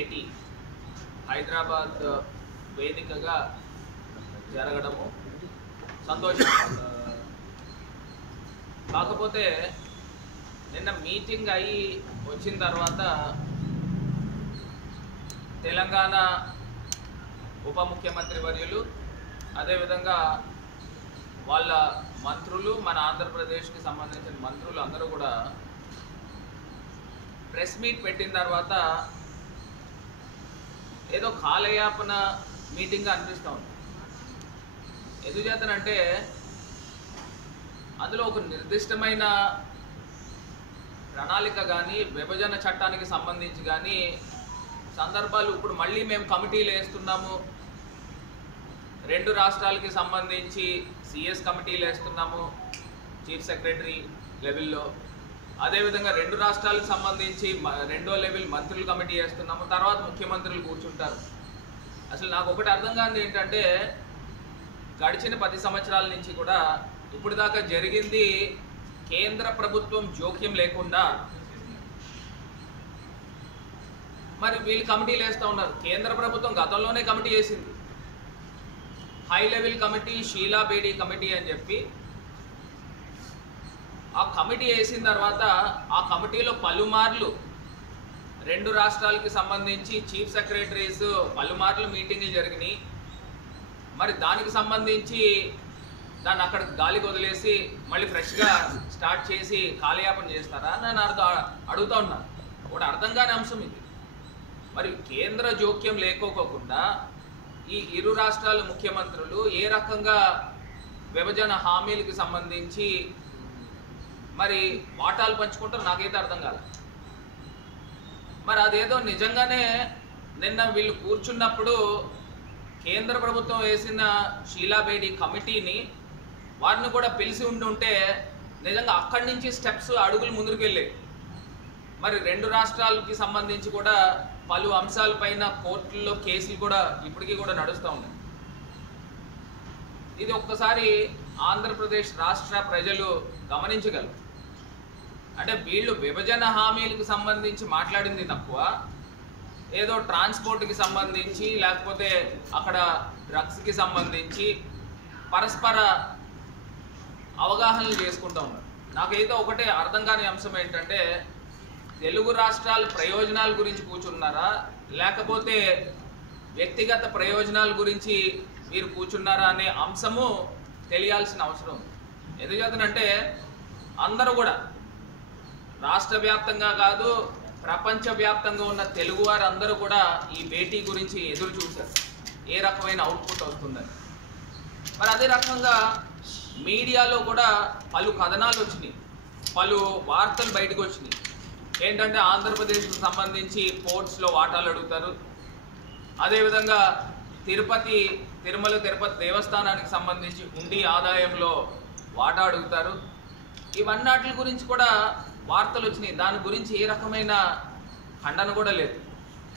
భేటీ హైదరాబాద్ వేదికగా జరగడము సంతోషం. కాకపోతే నిన్న మీటింగ్ అయ్యి వచ్చిన తర్వాత తెలంగాణ ఉప ముఖ్యమంత్రి వర్యులు అదేవిధంగా వాళ్ళ మంత్రులు మన ఆంధ్రప్రదేశ్కి సంబంధించిన మంత్రులు అందరూ కూడా ప్రెస్ మీట్ పెట్టిన తర్వాత ఏదో కాలయాపన మీటింగ్గా అనిపిస్తూ ఉంది. ఎందుచేతనంటే అందులో ఒక నిర్దిష్టమైన ప్రణాళిక కానీ విభజన చట్టానికి సంబంధించి కానీ సందర్భాలు ఇప్పుడు మళ్ళీ మేము కమిటీలు వేస్తున్నాము, 2 రాష్ట్రాలకి సంబంధించి సిఎస్ కమిటీలు వేస్తున్నాము చీఫ్ సెక్రటరీ లెవెల్లో, అదేవిధంగా 2 రాష్ట్రాలకు సంబంధించి 2వ లెవెల్ మంత్రుల కమిటీ వేస్తున్నాము, తర్వాత ముఖ్యమంత్రులు కూర్చుంటారు. అసలు నాకు ఒకటి అర్థం కానిది ఏంటంటే గడిచిన 10 సంవత్సరాల నుంచి కూడా ఇప్పుడు దాకా జరిగింది కేంద్ర ప్రభుత్వం జోక్యం లేకుండా మరి వీళ్ళు కమిటీలు వేస్తూ ఉన్నారు. కేంద్ర ప్రభుత్వం గతంలోనే కమిటీ వేసింది, high level committee, Sheela Bedi committee అని చెప్పి. ఆ కమిటీ వేసిన తర్వాత ఆ కమిటీలో పలుమార్లు 2 రాష్ట్రాలకి సంబంధించి చీఫ్ సెక్రటరీస్ పలుమార్లు మీటింగ్లు జరిగినాయి. మరి దానికి సంబంధించి దాన్ని అక్కడ గాలికి వదిలేసి మళ్ళీ ఫ్రెష్గా స్టార్ట్ చేసి కాలయాపన చేస్తారా నేను అడుగుతా ఉన్నా. ఒకటి అర్థం కాని అంశం ఇది. మరి కేంద్ర జోక్యం లేకోకుండా ఈ 2 రాష్ట్రాల ముఖ్యమంత్రులు ఏ రకంగా విభజన హామీలకు సంబంధించి మరి వాటాలు పంచుకుంటారో నాకైతే అర్థం కాదు. మరి అదేదో నిజంగానే నిన్న వీళ్ళు కూర్చున్నప్పుడు కేంద్ర ప్రభుత్వం వేసిన షీలా బేడీ కమిటీని వారిని కూడా పిలిచి ఉంటే నిజంగా అక్కడి నుంచి స్టెప్స్ అడుగులు ముందుకు వెళ్ళాయి. మరి 2 రాష్ట్రాలకి సంబంధించి కూడా పలు అంశాలపైన కోర్టుల్లో కేసులు కూడా ఇప్పటికీ కూడా నడుస్తూ ఉన్నాయి. ఇది ఒక్కసారి ఆంధ్రప్రదేశ్ రాష్ట్ర ప్రజలు గమనించగలరు. అంటే వీళ్ళు విభజన హామీలకు సంబంధించి మాట్లాడింది తక్కువ, ఏదో ట్రాన్స్పోర్ట్కి సంబంధించి లేకపోతే అక్కడ డ్రగ్స్కి సంబంధించి పరస్పర అవగాహనలు చేసుకుంటూ ఉన్నారు. నాకైతే ఒకటే అర్థం కాని అంశం ఏంటంటే తెలుగు రాష్ట్రాల ప్రయోజనాల గురించి కూర్చున్నారా లేకపోతే వ్యక్తిగత ప్రయోజనాల గురించి మీరు కూర్చున్నారా అనే అంశము తెలియాల్సిన అవసరం ఉంది. ఎందుచేతనంటే అందరూ కూడా రాష్ట్ర వ్యాప్తంగా కాదు ప్రపంచవ్యాప్తంగా ఉన్న తెలుగు వారు అందరూ కూడా ఈ భేటీ గురించి ఎదురు చూశారు, ఏ రకమైన అవుట్పుట్ వస్తుందని. మరి అదే రకంగా మీడియాలో కూడా పలు కథనాలు వచ్చినాయి, పలు వార్తలు బయటకు వచ్చినాయి. ఏంటంటే ఆంధ్రప్రదేశ్కి సంబంధించి పోర్ట్స్లో వాటాలు అడుగుతారు, అదేవిధంగా తిరుమల తిరుపతి దేవస్థానానికి సంబంధించి హుండీ ఆదాయంలో వాటా అడుగుతారు. ఇవన్నిటి గురించి కూడా వార్తలు వచ్చినాయి. దాని గురించి ఏ రకమైన ఖండన కూడా లేదు.